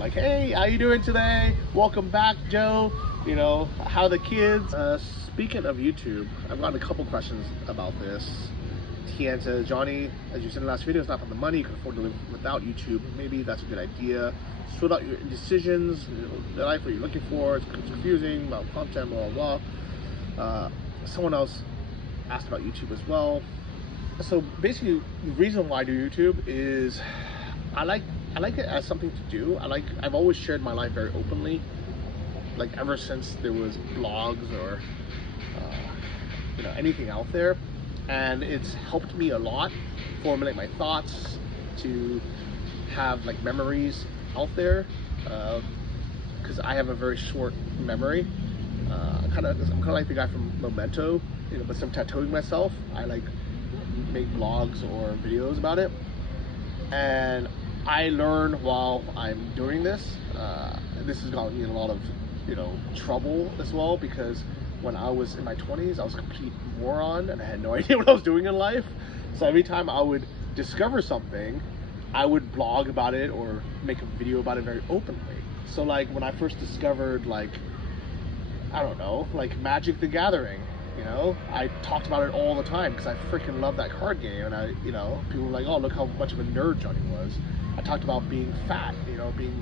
like, hey, how you doing today? Welcome back, Joe. You know, how are the kids? Speaking of YouTube, I've gotten a couple questions about this. Tian says, Johnny, as you said in the last video, it's not about the money. You can afford to live without YouTube. Maybe that's a good idea. Sort out your indecisions, you know, the life what you're looking for. It's confusing about content, blah, blah, blah. Someone else asked about YouTube as well. So basically, the reason why I do YouTube is I like it as something to do. I've always shared my life very openly, like ever since there was blogs or you know, anything out there, and it's helped me a lot formulate my thoughts, to have like memories out there, because I have a very short memory. I'm kind of like the guy from Memento, you know, but instead of tattooing myself, I like make vlogs or videos about it, and I learn while I'm doing this. This has gotten me in a lot of, you know, trouble as well, because when I was in my 20s, I was a complete moron and I had no idea what I was doing in life. So every time I would discover something, I would blog about it or make a video about it very openly. So like when I first discovered, like, I don't know, like Magic the Gathering, you know, I talked about it all the time because I freaking love that card game, and you know, people were like, oh, look how much of a nerd Johnny was. I talked about being fat, you know, being,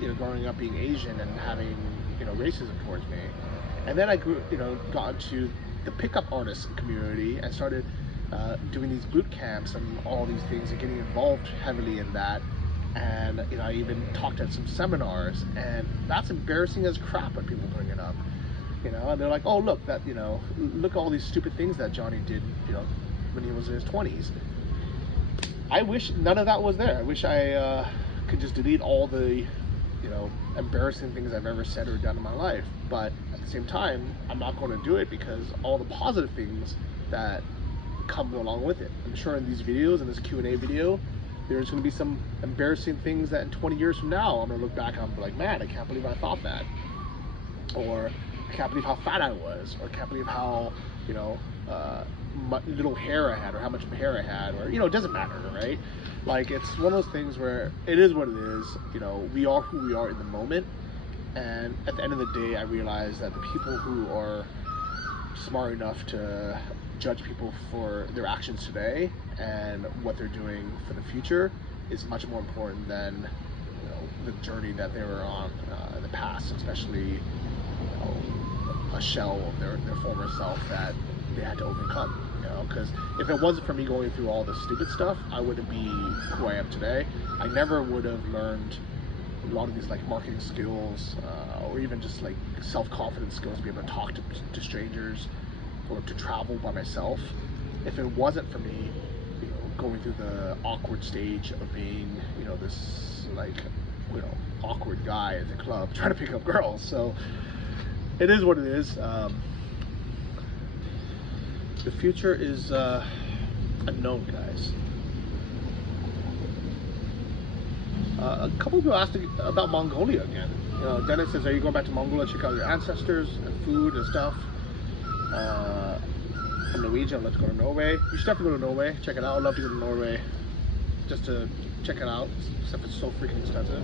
you know, growing up being Asian and having, you know, racism towards me. And then I grew, you know, got into the pickup artist community and started doing these boot camps and all these things and getting involved heavily in that. And, you know, I even talked at some seminars, and that's embarrassing as crap when people bring it up. You know, and they're like, oh, look, that, you know, look at all these stupid things that Johnny did, you know, when he was in his 20s. I wish none of that was there. I wish I could just delete all the, you know, embarrassing things I've ever said or done in my life. But at the same time, I'm not going to do it because all the positive things that come along with it. I'm sure in these videos, in this Q&A video, there's going to be some embarrassing things that in 20 years from now, I'm going to look back and I'm like, man, I can't believe I thought that. Or I can't believe how fat I was, or I can't believe how, you know, little hair I had, or how much hair I had, or, you know, it doesn't matter, right? Like, it's one of those things where it is what it is. You know, we are who we are in the moment, and at the end of the day, I realize that the people who are smart enough to judge people for their actions today and what they're doing for the future is much more important than, you know, the journey that they were on in the past, especially, you know, a shell of their former self that they had to overcome, you know, because if it wasn't for me going through all the stupid stuff, I wouldn't be who I am today. I never would have learned a lot of these like marketing skills, or even just like self-confidence skills to be able to talk to strangers or to travel by myself, if it wasn't for me, you know, going through the awkward stage of being, you know, this like, you know, awkward guy at the club trying to pick up girls. So it is what it is. The future is unknown, guys. A couple of people asked about Mongolia again. You know, Dennis says, are you going back to Mongolia to check out your ancestors and food and stuff? From Norwegian, let's go to Norway. You should definitely go to Norway. Check it out. I'd love to go to Norway just to check it out, except it's so freaking expensive.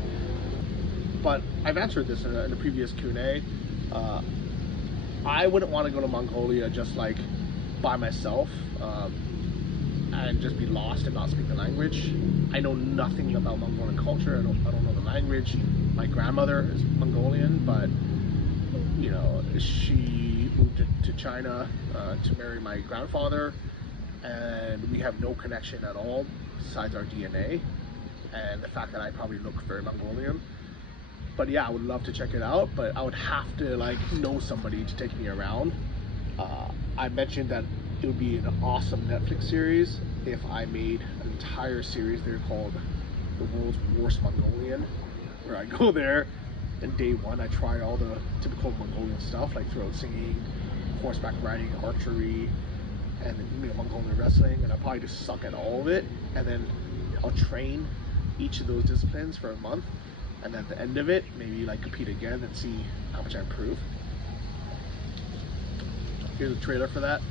But I've answered this in a previous Q&A. I wouldn't want to go to Mongolia just like by myself and just be lost and not speak the language. I know nothing about Mongolian culture. I don't know the language. My grandmother is Mongolian, but, you know, she moved to China to marry my grandfather, and we have no connection at all besides our DNA and the fact that I probably look very Mongolian. But yeah, I would love to check it out, but I would have to like know somebody to take me around. I mentioned that it would be an awesome Netflix series if I made an entire series there called The World's Worst Mongolian, where I go there and day one I try all the typical Mongolian stuff like throat singing, horseback riding, archery, and then, you know, Mongolian wrestling, and I probably just suck at all of it, and then I'll train each of those disciplines for a month, and at the end of it maybe like compete again and see how much I improve. Here's a trailer for that.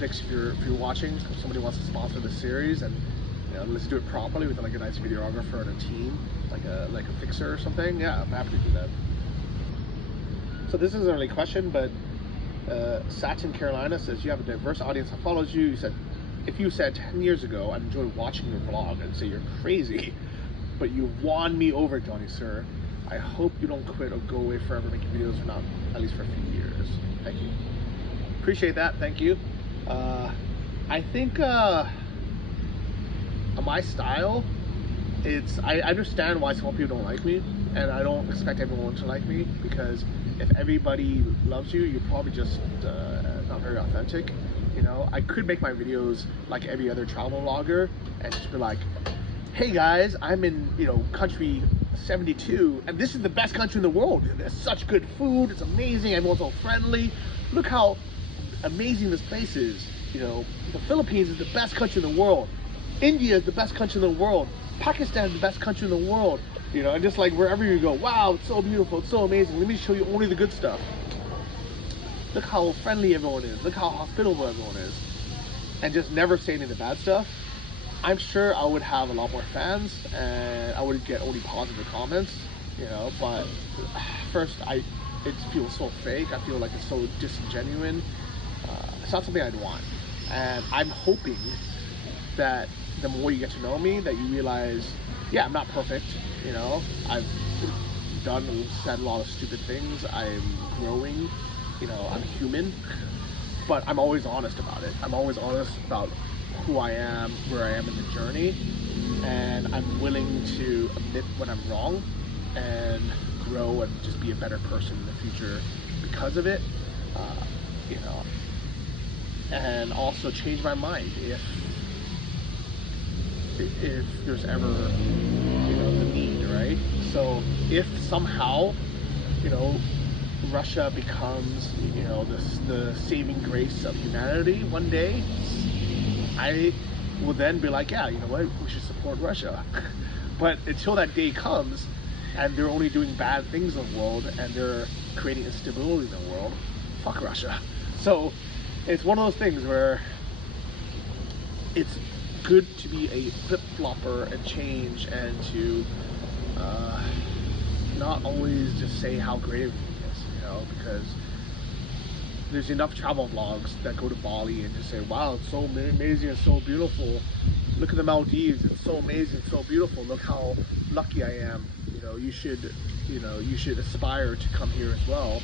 Netflix, if you're watching, if somebody wants to sponsor the series, and let's do it properly with like a nice videographer and a team, like a fixer or something. Yeah, I'm happy to do that. So this isn't really a question, but Satin Carolina says you have a diverse audience that follows you. You said, if you said 10 years ago, I'd enjoy watching your vlog, and say you're crazy, but you won me over, Johnny sir. I hope you don't quit or go away forever making videos, or not, at least for a few years. Thank you. Appreciate that. Thank you. I think my style, I understand why some people don't like me, and I don't expect everyone to like me, because if everybody loves you, you're probably just not very authentic. I could make my videos like every other travel vlogger and just be like, hey guys, I'm in country 72, and this is the best country in the world. There's such good food, it's amazing, everyone's all friendly. Look how amazing this place is. The Philippines is the best country in the world. India is the best country in the world. Pakistan is the best country in the world. And just like wherever you go, wow, it's so beautiful, it's so amazing. Let me show you only the good stuff. Look how friendly everyone is. Look how hospitable everyone is. And just never say any of the bad stuff. I'm sure I would have a lot more fans, and I would get only positive comments, but first, it feels so fake. I feel like it's so disingenuine. It's not something I'd want. And I'm hoping that the more you get to know me, that you realize, yeah, I'm not perfect. I've done and said a lot of stupid things. I'm growing. I'm human, but I'm always honest about it. I'm always honest about who I am, where I am in the journey, and I'm willing to admit when I'm wrong and grow and just be a better person in the future because of it. And also change my mind if there's ever the need, right? So if somehow Russia becomes the saving grace of humanity one day, I will then be like, yeah, you know what, we should support Russia. But until that day comes and they're only doing bad things in the world and they're creating instability in the world, fuck Russia. So it's one of those things where it's good to be a flip-flopper and change, and to not always just say how great everything is, because there's enough travel vlogs that go to Bali and just say, wow, it's so amazing and so beautiful. Look at the Maldives, it's so amazing, so beautiful. Look how lucky I am. You should aspire to come here as well.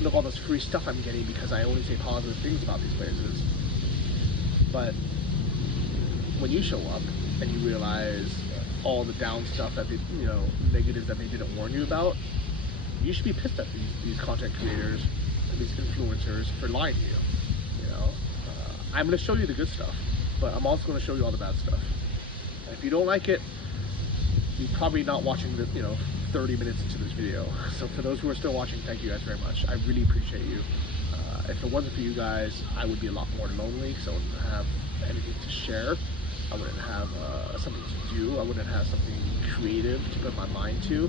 Look all this free stuff I'm getting because I only say positive things about these places. But when you show up and you realize all the down stuff that they, negatives that they didn't warn you about, you should be pissed at these content creators and these influencers for lying to you. I'm going to show you the good stuff, but I'm also going to show you all the bad stuff. And if you don't like it, you're probably not watching the 30 minutes into this video. So for those who are still watching, thank you guys very much. I really appreciate you. If it wasn't for you guys, I would be a lot more lonely, because I wouldn't have anything to share. I wouldn't have something to do. I wouldn't have something creative to put my mind to.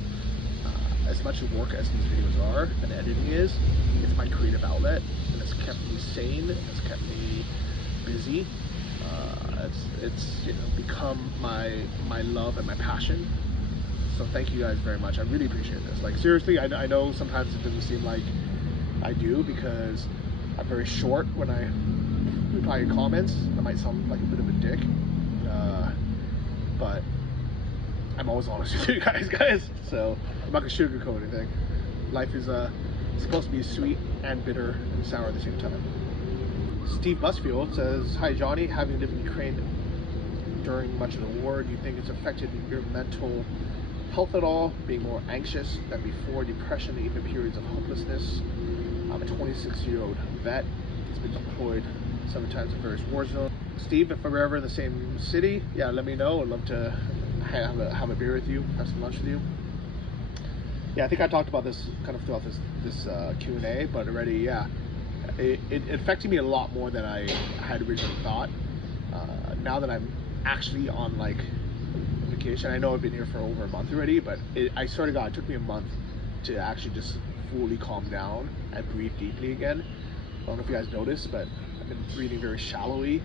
As much work as these videos are and editing is, it's my creative outlet, and it's kept me sane. It's kept me busy. It's become my love and my passion. So thank you guys very much. I really appreciate this. Like, seriously, I know sometimes it doesn't seem like I do, because I'm very short when I reply to comments. I might sound like a bit of a dick, but I'm always honest with you guys. So I'm not gonna sugarcoat anything. Life is supposed to be sweet and bitter and sour at the same time. Steve Busfield says, hi Johnny, having lived in Ukraine during much of the war, do you think it's affected your mental health at all, being more anxious than before, depression, and even periods of hopelessness? I'm a 26-year-old vet. He's been deployed 7 times in various war zones. Steve, if we're ever in the same city, yeah, let me know. I'd love to have a beer with you, have some lunch with you. Yeah, I think I talked about this kind of throughout this Q&A, but already, yeah, it affected me a lot more than I had originally thought. Now that I'm actually on like vacation, I know I've been here for over a month already, but I swear to God, it took me a month to actually just fully calm down and breathe deeply again. I don't know if you guys noticed, but been breathing very shallowly,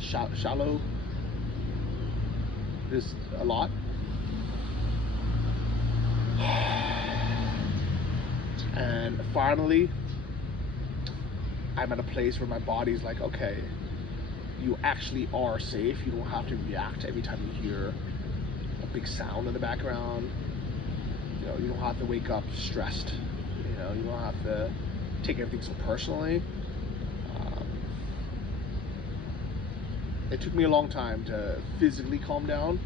shallow. This a lot. And finally, I'm at a place where my body's like, okay, you actually are safe. You don't have to react every time you hear a big sound in the background. You know, you don't have to wake up stressed. You know, you don't have to take everything so personally. It took me a long time to physically calm down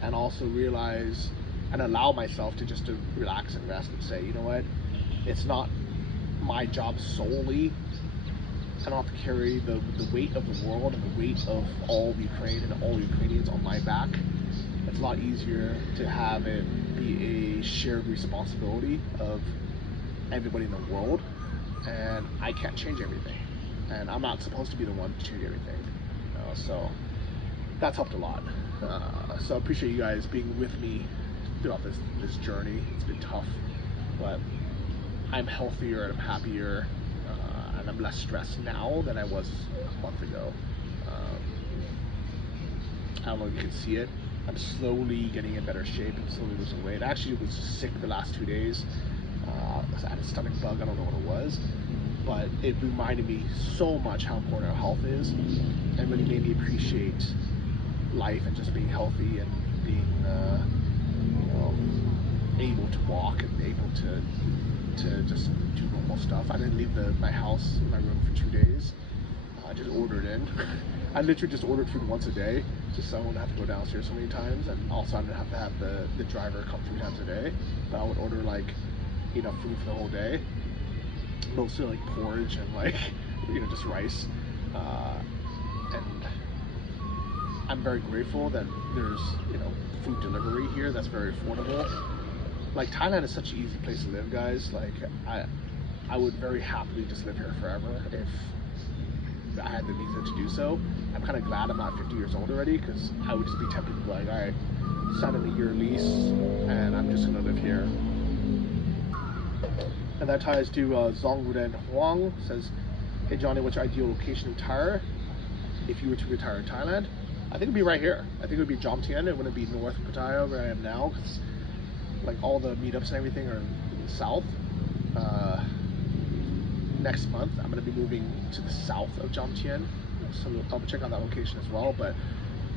and also realize and allow myself to just to relax and rest and say, you know what, it's not my job solely. I don't have to carry the weight of the world and the weight of all of Ukraine and all Ukrainians on my back. It's a lot easier to have it be a shared responsibility of everybody in the world, and I can't change everything, and I'm not supposed to be the one to change everything. So that's helped a lot. So I appreciate you guys being with me throughout this journey. It's been tough, but I'm healthier and I'm happier, and I'm less stressed now than I was a month ago. I don't know if you can see it. I'm slowly getting in better shape. I'm slowly losing weight. I actually was sick the last 2 days. I had a stomach bug. I don't know what it was, but it reminded me so much how important our health is, and really made me appreciate life and just being healthy and being, you know, able to walk and able to just do normal stuff. I didn't leave my house, my room for 2 days. I just ordered in. I literally just ordered food once a day, just so I wouldn't have to go downstairs so many times, and also I didn't have to have the driver come 3 times a day. But I would order like enough food for the whole day. Mostly like porridge and like, you know, just rice. And I'm very grateful that there's, you know, food delivery here that's very affordable. Like, Thailand is such an easy place to live, guys. Like, I would very happily just live here forever if I had the visa to do so. I'm kind of glad I'm not 50 years old already, because I would just be tempted to be like, all right, sign a year lease and I'm just gonna live here. And that ties to Zongren Huang. Says, hey Johnny, what's your ideal location to retire if you were to retire in Thailand? I think it'd be right here. I think it would be Jomtien. It wouldn't be north of Pattaya where I am now, because like all the meetups and everything are in the south. Next month I'm going to be moving to the south of Jomtien, so I'll check out that location as well. But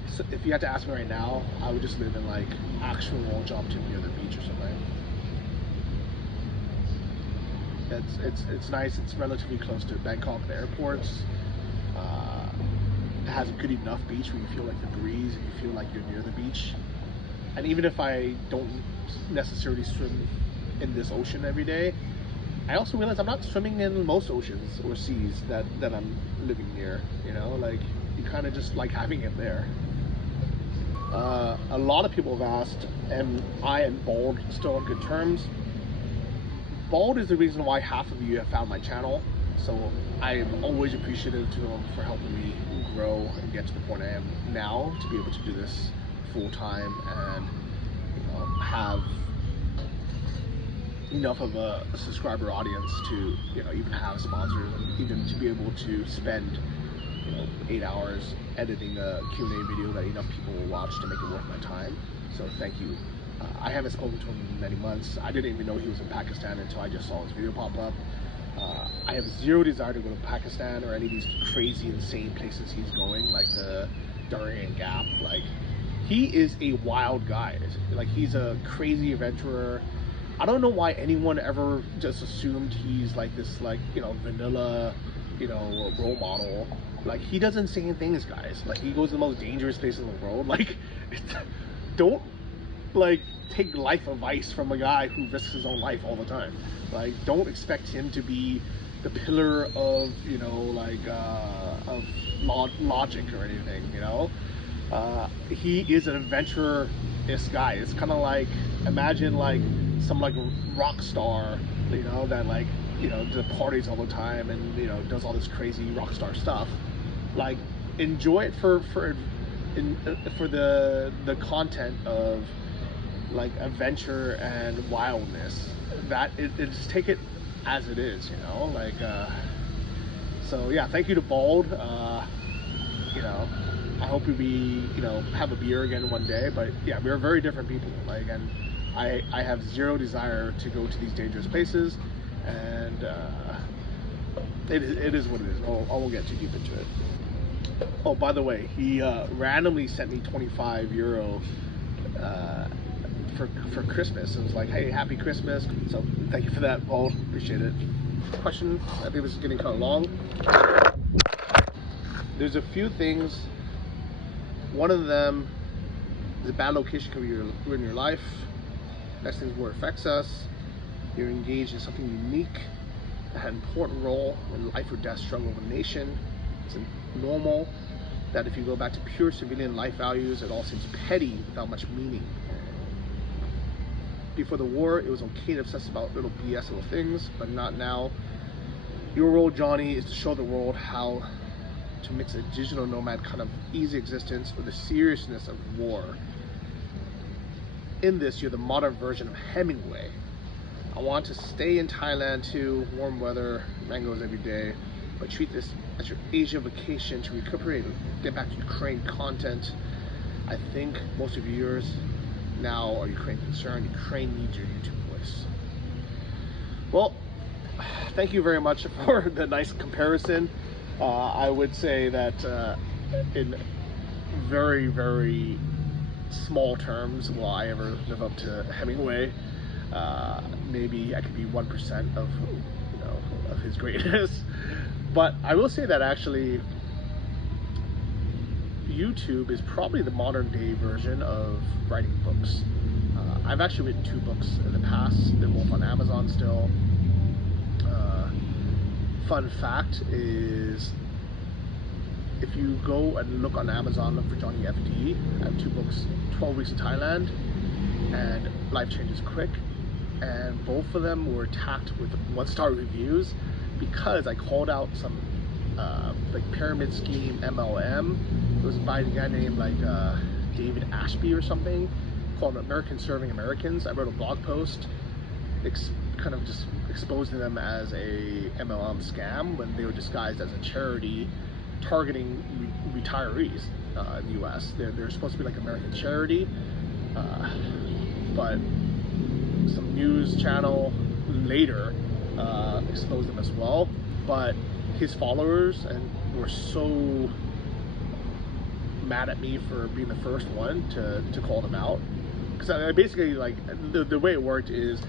so if you had to ask me right now, I would just live in like actual Jomtien near the beach or something. It's nice. It's relatively close to Bangkok, the airports. It has a good enough beach where you feel like the breeze and you feel like you're near the beach. And even if I don't necessarily swim in this ocean every day, I also realize I'm not swimming in most oceans or seas that I'm living near. You know, like, you kind of just like having it there. A lot of people have asked, am I and Bald still on good terms? Bald is the reason why half of you have found my channel, so I am always appreciative to them for helping me grow and get to the point I am now, to be able to do this full time and, you know, have enough of a subscriber audience to, you know, even have sponsors, and even to be able to spend, you know, 8 hours editing a Q&A video that enough people will watch to make it worth my time. So thank you. I haven't spoken to him in many months. I didn't even know he was in Pakistan until I just saw his video pop up. I have zero desire to go to Pakistan or any of these crazy, insane places he's going, like the Darien Gap. Like, he is a wild guy. Like, he's a crazy adventurer. I don't know why anyone ever just assumed he's like this, like, you know, vanilla, you know, role model. Like, he does insane things, guys. Like, he goes to the most dangerous places in the world. Like, don't, like, take life advice from a guy who risks his own life all the time. Like, don't expect him to be the pillar of, you know, like, of logic or anything, you know? He is an adventurous guy. It's kind of like, imagine like some like rock star, you know, that like, you know, does parties all the time and, you know, does all this crazy rock star stuff. Like, enjoy it for the content of like adventure and wildness. That it just take it as it is, you know. Like, So yeah, thank you to Bald. You know, I hope we have a beer again one day. But yeah, we're very different people. Like, and I have zero desire to go to these dangerous places, and it is what it is. I won't get too deep into it. Oh, by the way, he randomly sent me €25 for Christmas. It was like, hey, happy Christmas. So thank you for that, Paul. Appreciate it. Question, I think this is getting kind of long. There's a few things. One of them is a bad location can ruin your life. Next thing is where it affects us. You're engaged in something unique that had an important role in life or death struggle of a nation. It's normal that if you go back to pure civilian life values, it all seems petty without much meaning. Before the war, it was okay to obsess about little BS little things, but not now. Your role, Johnny, is to show the world how to mix a digital nomad kind of easy existence with the seriousness of war. In this, you're the modern version of Hemingway. I want to stay in Thailand too, warm weather, mangoes every day, but treat this as your Asia vacation to recuperate and get back to Ukraine content. I think most of your viewers now are Ukraine concerned. Ukraine needs your YouTube voice. Well, thank you very much for the nice comparison. I would say that in very, very small terms, will I ever live up to Hemingway? Maybe I could be 1% of of his greatness. But I will say that actually YouTube is probably the modern day version of writing books. I've actually written 2 books in the past. They're both on Amazon still. Fun fact is, if you go and look on Amazon, look for Johnny FD. I have 2 books, 12 Weeks in Thailand and Life Changes Quick. And both of them were attacked with 1-star reviews because I called out some like pyramid scheme MLM. It was by a guy named like David Ashby or something, called Americans Serving Americans. I wrote a blog post kind of just exposing them as a MLM scam when they were disguised as a charity targeting retirees in the US. They're supposed to be like American charity, but some news channel later exposed them as well. But his followers were so mad at me for being the first one to call them out, because I basically, like, the way it worked is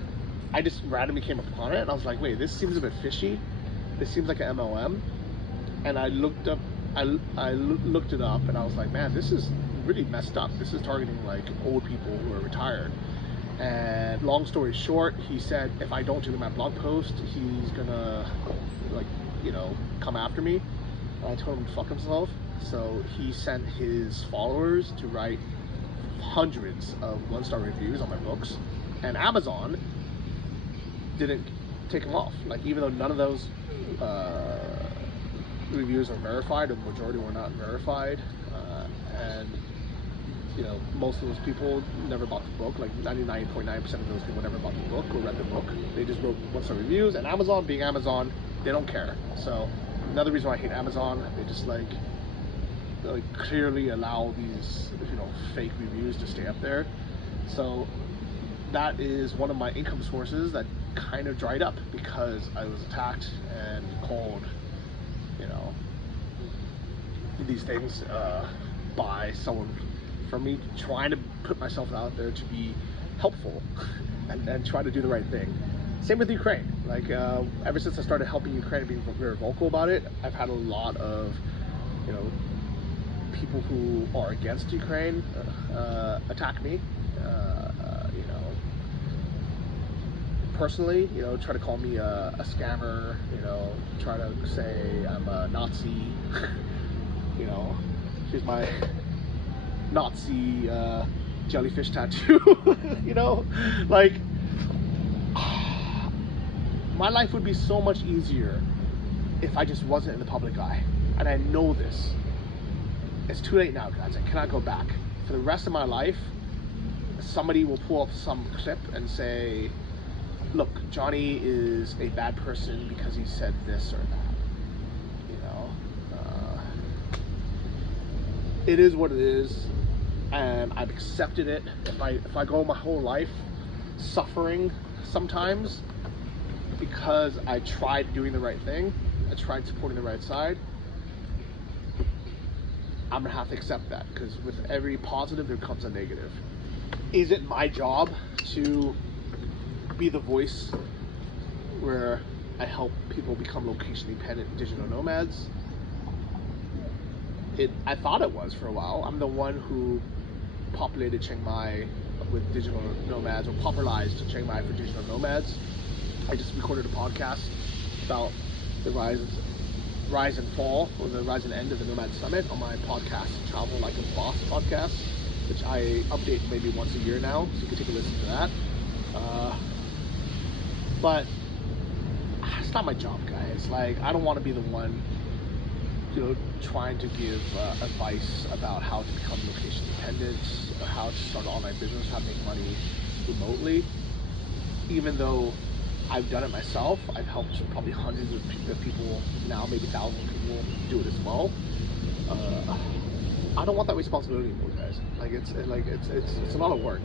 I just randomly came upon it and I was like, wait, this seems a bit fishy, this seems like an MLM. And I looked it up and I was like, man, this is really messed up. This is targeting like old people who are retired. And long story short, he said if I don't do my blog post, he's gonna come after me. And I told him to fuck himself. So he sent his followers to write hundreds of 1-star reviews on my books, and Amazon didn't take them off. Like, even though none of those reviews are verified, or the majority were not verified, and most of those people never bought the book. Like 99.9% of those people never bought the book or read the book. They just wrote 1-star reviews, and Amazon, being Amazon, they don't care. So another reason why I hate Amazon, they just like clearly allow these fake reviews to stay up there. So that is one of my income sources that kind of dried up because I was attacked and called these things by someone, for me trying to put myself out there to be helpful and try to do the right thing. Same with Ukraine. Like, ever since I started helping Ukraine and being very vocal about it, I've had a lot of people who are against Ukraine attack me, personally, try to call me a scammer, try to say I'm a Nazi. Here's my Nazi jellyfish tattoo. Like, my life would be so much easier if I just wasn't in the public eye. And I know this. It's too late now, guys. I cannot go back. For the rest of my life, somebody will pull up some clip and say, look, Johnny is a bad person because he said this or that. it is what it is, and I've accepted it. If I go my whole life suffering sometimes because I tried doing the right thing, I tried supporting the right side, I'm gonna have to accept that, because with every positive there comes a negative. Is it my job to be the voice where I help people become location dependent digital nomads? I thought it was for a while. I'm the one who populated Chiang Mai with digital nomads, or popularized Chiang Mai for digital nomads. I just recorded a podcast about the rise and fall, or the rise and end of the Nomad Summit on my podcast, Travel Like a Boss podcast, which I update maybe once a year now, so you can take a listen to that. But it's not my job, guys. Like, I don't want to be the one, you know, trying to give advice about how to become location dependent, or how to start an online business, how to make money remotely. Even though I've done it myself, I've helped probably hundreds of people now, maybe thousands of people do it as well. I don't want that responsibility anymore, guys. Like, it's a lot of work.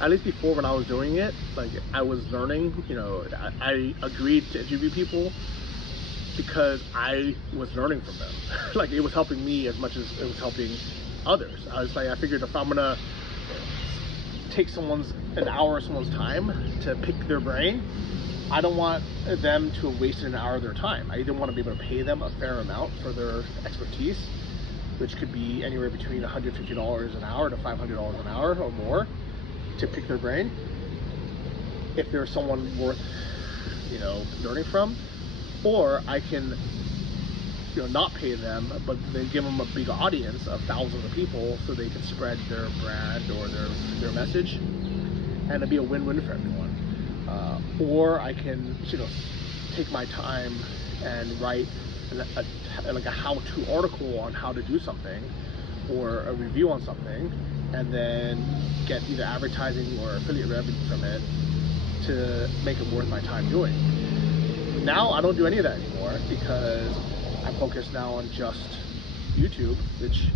At least before, when I was doing it, like, I was learning, you know, I agreed to interview people because I was learning from them. Like, it was helping me as much as it was helping others. I figured if I'm gonna take an hour of someone's time to pick their brain, I don't want them to waste an hour of their time. I either want to be able to pay them a fair amount for their expertise, which could be anywhere between $150 an hour to $500 an hour or more, to pick their brain. If there's someone worth, you know, learning from, or I can, you know, not pay them, but then give them a big audience of thousands of people so they can spread their brand or their message, and it'd be a win-win for everyone. Or I can, you know, take my time and write like a how-to article on how to do something, or a review on something, and then get either advertising or affiliate revenue from it to make it worth my time doing. Now I don't do any of that anymore, because I'm focused now on just YouTube, which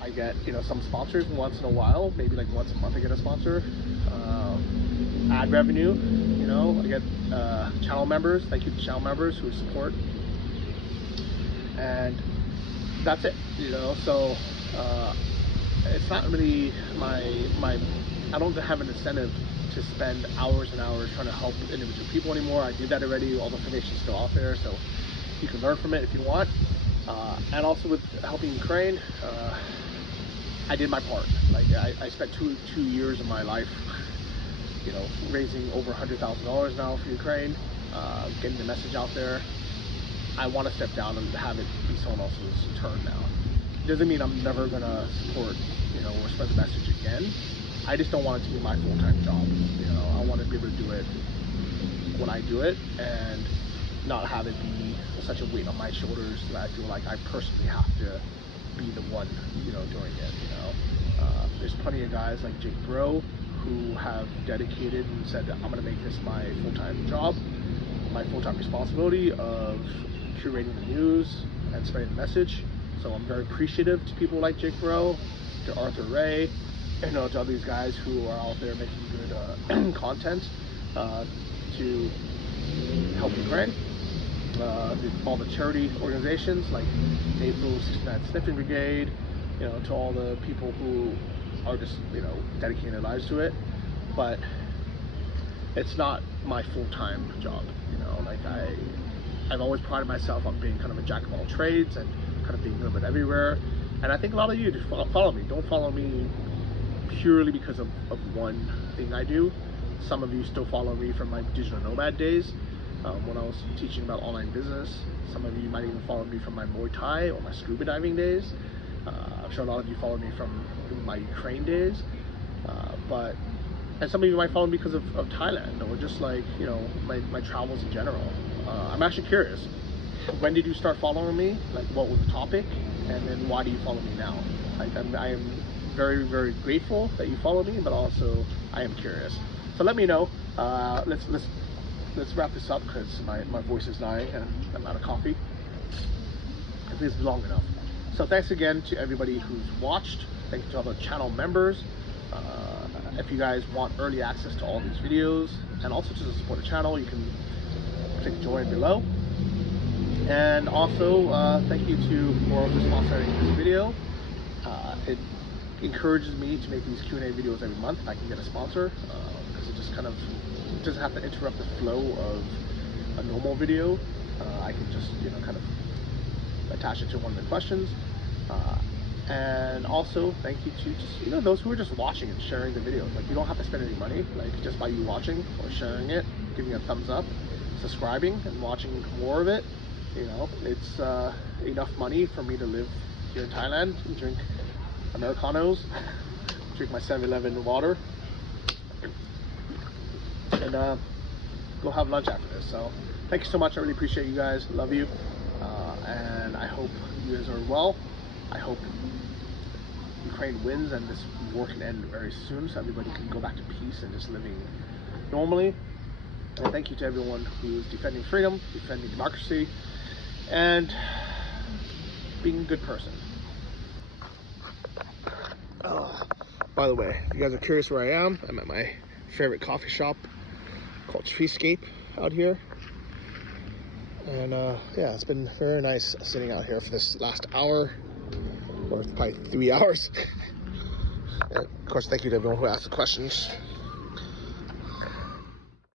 I get, you know, some sponsors once in a while, maybe like once a month I get a sponsor. Ad revenue, you know, I get channel members. Thank you to channel members who support, and that's it, you know. So it's not really I don't have an incentive to spend hours and hours trying to help individual people anymore. I did that already. All the information is still out there, so you can learn from it if you want. And also with helping Ukraine, I did my part. Like, I spent two years of my life, you know, raising over $100,000 now for Ukraine, getting the message out there. I want to step down and have it be someone else's turn now. It doesn't mean I'm never gonna support, you know, or spread the message again. I just don't want it to be my full-time job. You know, I want to be able to do it when I do it, and not have it be such a weight on my shoulders that I feel like I personally have to be the one, you know, doing it. You know, there's plenty of guys like Jake Bro who have dedicated and said, I'm going to make this my full-time job, my full-time responsibility of curating the news and spreading the message. So I'm very appreciative to people like Jake Bro, to Arthur Ray, you know, to all these guys who are out there making good content to help Ukraine. All the charity organizations like April 69 Sniffing Brigade, you know, to all the people who are just, you know, dedicating their lives to it. But it's not my full-time job, you know. Like, I've always prided myself on being kind of a jack of all trades and kind of being a little bit everywhere. And I think a lot of you just follow me. Don't follow me purely because of one thing I do. Some of you still follow me from my digital nomad days, when I was teaching about online business. Some of you might even follow me from my Muay Thai or my scuba diving days. I'm sure a lot of you follow me from my Ukraine days. And some of you might follow me because of Thailand, or just, like, you know, my travels in general. I'm actually curious. When did you start following me? Like, what was the topic? And then why do you follow me now? Like, I am very, very grateful that you follow me, but also I am curious. So let me know. Let's wrap this up, because my voice is dying and I'm out of coffee. I think it's long enough. So thanks again to everybody who's watched. Thank you to all the channel members. If you guys want early access to all these videos and also to support the channel, you can click join below. And also thank you to for sponsoring this video. It encourages me to make these Q&A videos every month if I can get a sponsor, because it just kind of doesn't have to interrupt the flow of a normal video. I can just kind of attach it to one of the questions. And also thank you to just those who are just watching and sharing the videos. Like, you don't have to spend any money, like just by you watching or sharing it, giving a thumbs up, subscribing and watching more of it. It's enough money for me to live here in Thailand and drink Americanos, drink my 7-Eleven water, and go have lunch after this. So thank you so much. I really appreciate you guys. Love you. And I hope you guys are well. I hope Ukraine wins and this war can end very soon so everybody can go back to peace and just living normally. And thank you to everyone who's defending freedom, defending democracy, and being a good person. By the way, if you guys are curious where I am, I'm at my favorite coffee shop called Treescape out here. And yeah, it's been very nice sitting out here for this last hour, or probably 3 hours. And of course, thank you to everyone who asked the questions.